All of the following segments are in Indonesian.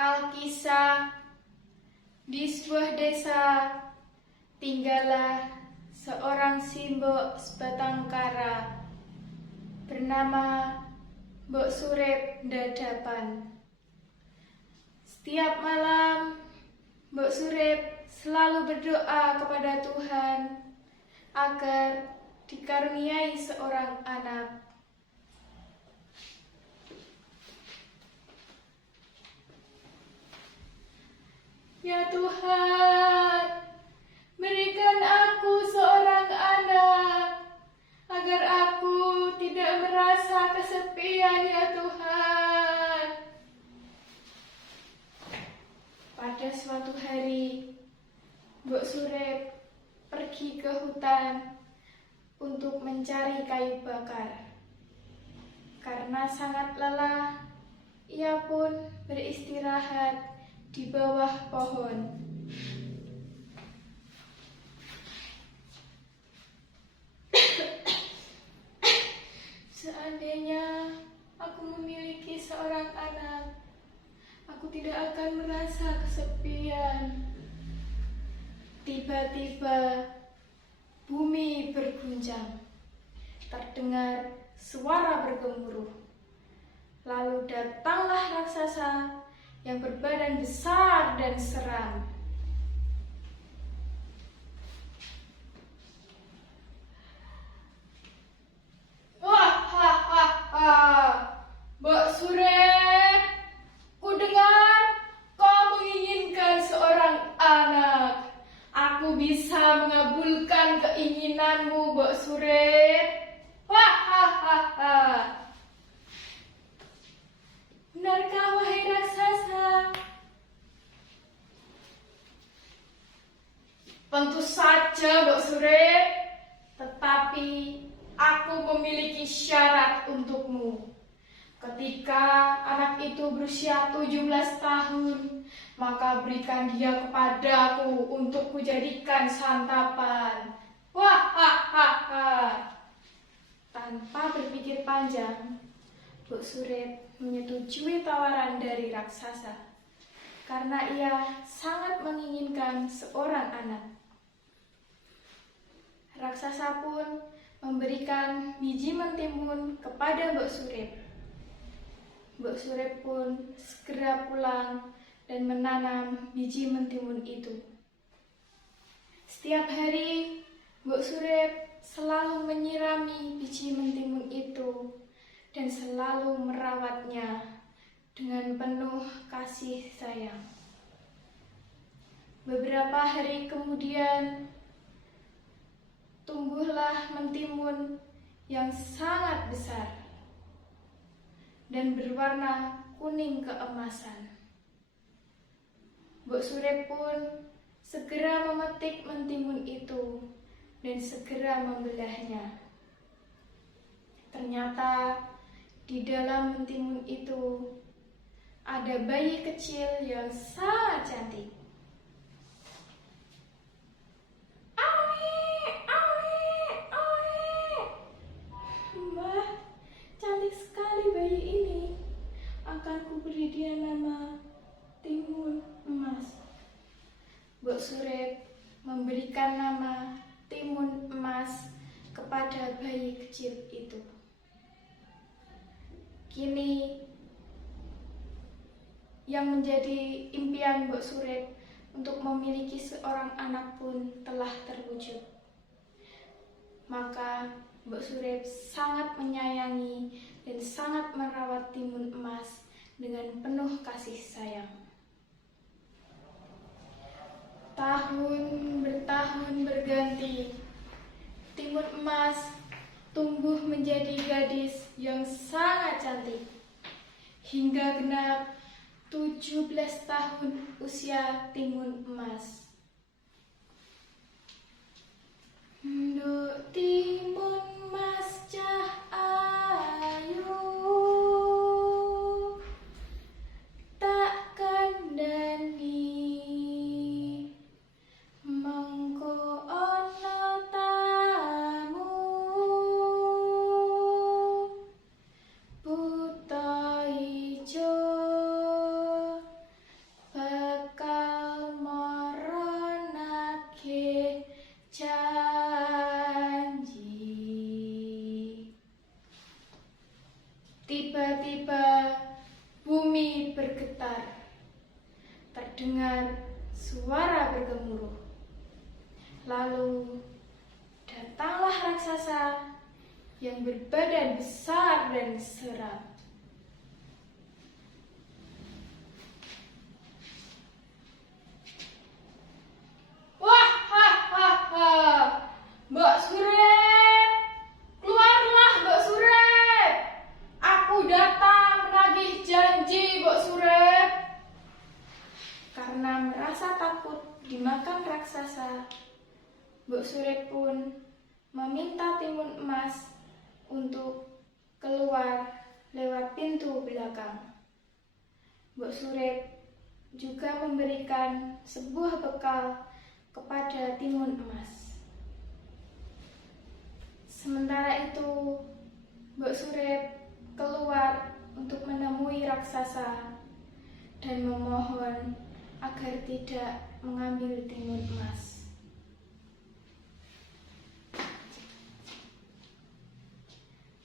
Alkisah. Di sebuah desa tinggallah seorang simbok sebatang kara bernama Mbok Surip Dadapan. Setiap malam Mbok Surip selalu berdoa kepada Tuhan agar dikaruniai seorang anak. Ya Tuhan, berikan aku seorang anak, agar aku tidak merasa kesepian ya Tuhan. Pada suatu hari, Mbok Surip pergi ke hutan untuk mencari kayu bakar. Karena sangat lelah, ia pun beristirahat di bawah pohon. Seandainya aku memiliki seorang anak, aku tidak akan merasa kesepian. Tiba-tiba bumi berguncang, terdengar suara bergemuruh. Lalu datanglah raksasa yang berbadan besar dan seram. Wah, ha, ha, ha. Mbok Surip, ku dengar kau menginginkan seorang anak. Aku bisa mengabulkan keinginanmu, Mbok Surip. Wah, ha, ha, ha. Benarkah wahai raksasa? Tentu saja, Mbok Surip. Tetapi aku memiliki syarat untukmu. Ketika anak itu berusia 17 tahun, maka berikan dia kepadaku untuk kujadikan santapan. Wah, ha, ha, ha. Tanpa berpikir panjang, Mbok Surip menyetujui tawaran dari raksasa karena ia sangat menginginkan seorang anak. Raksasa pun memberikan biji mentimun kepada Mbok Surip. Mbok Surip pun segera pulang dan menanam biji mentimun itu. Setiap hari Mbok Surip selalu menyirami biji mentimun itu dan selalu merawatnya dengan penuh kasih sayang. Beberapa hari kemudian, tumbuhlah mentimun yang sangat besar dan berwarna kuning keemasan. Mbok Surip pun segera memetik mentimun itu dan segera membelahnya. Ternyata di dalam mentimun itu ada bayi kecil yang sangat cantik. Awe, awe, awe. Mbah, cantik sekali bayi ini. Akan kuberi dia nama Timun Emas. Mbok Surip memberikan nama Timun Emas kepada bayi kecil itu. Kini yang menjadi impian Mbok Surip untuk memiliki seorang anak pun telah terwujud. Maka Mbok Surip sangat menyayangi dan sangat merawat Timun Emas dengan penuh kasih sayang. Tahun bertahun berganti, Timun Emas tumbuh menjadi gadis yang sangat cantik. Hingga genap 17 tahun usia Timun Emas. Nduk Timun Emas cah ayu, tak kandhani mengko ana tamu buta ijo Tiba-tiba bumi bergetar, terdengar suara bergemuruh. Lalu datanglah raksasa yang berbadan besar dan seram. Wah, Mbak Surip, keluarlah Mbak Surip. Aku datang menagih janji Mbak Surip. Karena merasa takut dimakan raksasa, Mbak Surip pun meminta timun emas untuk keluar lewat pintu belakang. Mbak Surip juga memberikan sebuah bekal kepada timun emas. Sementara itu, Mbak Surip keluar untuk menemui raksasa dan memohon agar tidak mengambil timun emas.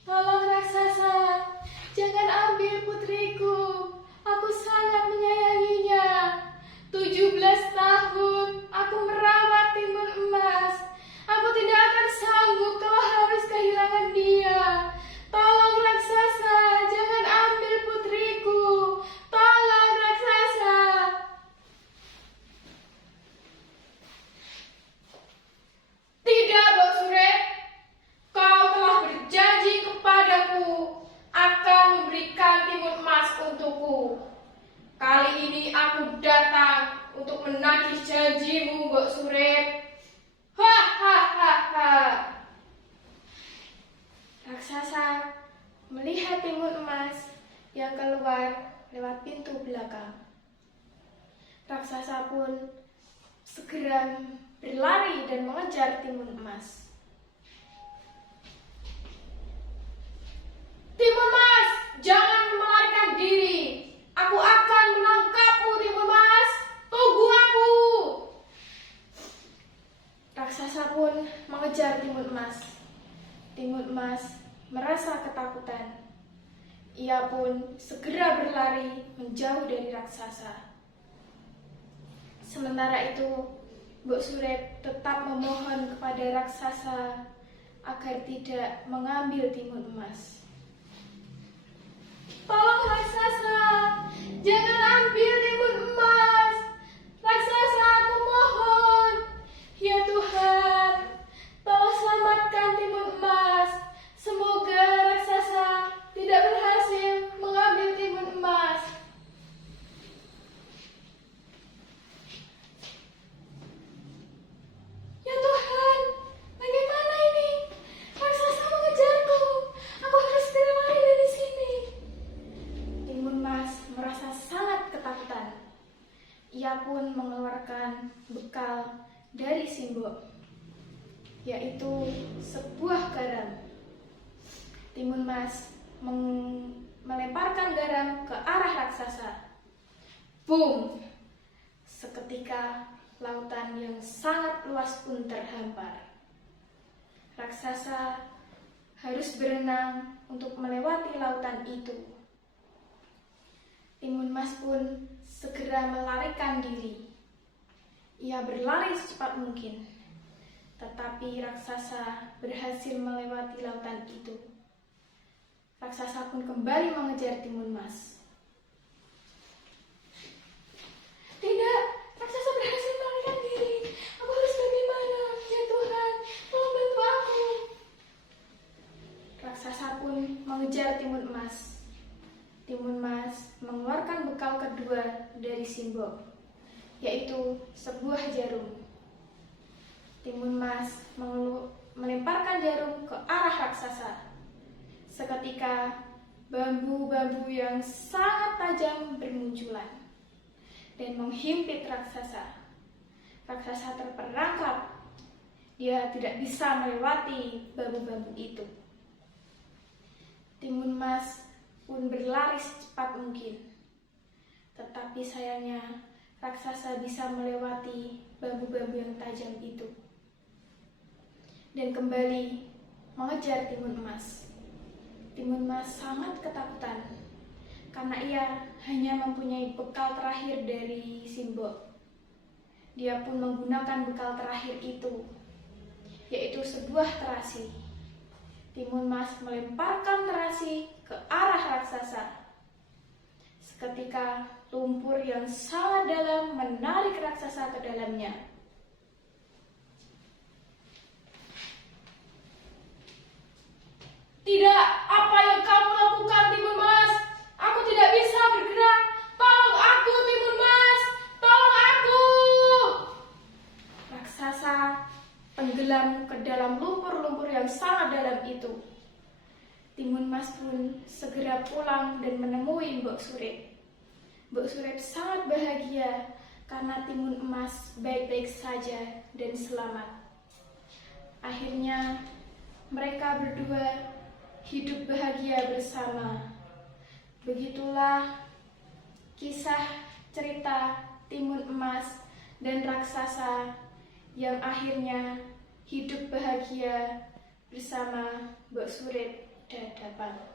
Tolong raksasa, jangan ambil putriku. Aku sangat menyayanginya. 17 tahun aku merawat timun emas. Aku tidak akan sanggup kalau harus kehilangan dia. Tolong raksasa, jangan ambil putriku. Tolong raksasa. Tidak, Mbak Surip. Kau telah berjanji kepadaku akan memberikan timun emas untukku. Kali ini aku datang untuk menagih janjimu, Mbak Surip. Raksasa melihat timun emas yang keluar lewat pintu belakang. Raksasa pun segera berlari dan mengejar timun emas. Timun emas, jangan melarikan diri. Aku akan menangkapmu, timun emas. Tunggu aku. Raksasa pun mengejar timun emas. Timun emas merasa ketakutan. Ia pun segera berlari menjauh dari raksasa. Sementara itu, Mbak Surip tetap memohon kepada raksasa agar tidak mengambil timun emas. Tolong raksasa, jangan ambil timun emas. Raksasa, aku mohon. Ya Tuhan, tolong selamatkan timun emas. Semoga raksasa tidak berhasil mengambil timun emas. Ya Tuhan, bagaimana ini? Raksasa mengejarku. Aku harus berlari dari sini. Timun emas merasa sangat ketakutan. Ia pun mengeluarkan bekal dari Simbok, yaitu sebuah garam. Timun emas melemparkan garam ke arah raksasa. Boom! Seketika lautan yang sangat luas pun terhampar. Raksasa harus berenang untuk melewati lautan itu. Timun emas pun segera melarikan diri. Ia berlari secepat mungkin, tetapi raksasa berhasil melewati lautan itu. Raksasa pun kembali mengejar timun emas. Tidak, raksasa berhasil melarikan diri. Aku harus bagaimana? Ya Tuhan, tolong bantu aku. Raksasa pun mengejar timun emas. Timun emas mengeluarkan bekal kedua dari Simbok, yaitu sebuah jarum. Timun emas melemparkan jarum ke arah raksasa. Seketika bambu-bambu yang sangat tajam bermunculan dan menghimpit raksasa. Raksasa terperangkap. Dia tidak bisa melewati bambu-bambu itu. Timun emas pun berlari secepat mungkin. Tetapi sayangnya raksasa bisa melewati bambu-bambu yang tajam itu dan kembali mengejar timun emas. Timun Mas sangat ketakutan karena ia hanya mempunyai bekal terakhir dari Simbok. Dia pun menggunakan bekal terakhir itu, yaitu sebuah terasi. Timun Mas melemparkan terasi ke arah raksasa. Seketika lumpur yang sangat dalam menarik raksasa ke dalamnya. Tidak, apa yang kamu lakukan, Timun Mas? Aku tidak bisa bergerak. Tolong aku, Timun Mas. Tolong aku. Raksasa tenggelam ke dalam lumpur-lumpur yang sangat dalam itu. Timun Mas pun segera pulang dan menemui Mbok Surip. Mbok Surip sangat bahagia karena Timun Emas baik-baik saja dan selamat. Akhirnya mereka berdua hidup bahagia bersama. Begitulah kisah cerita Timun Emas dan raksasa yang akhirnya hidup bahagia bersama Mbok Surip dan Dapal.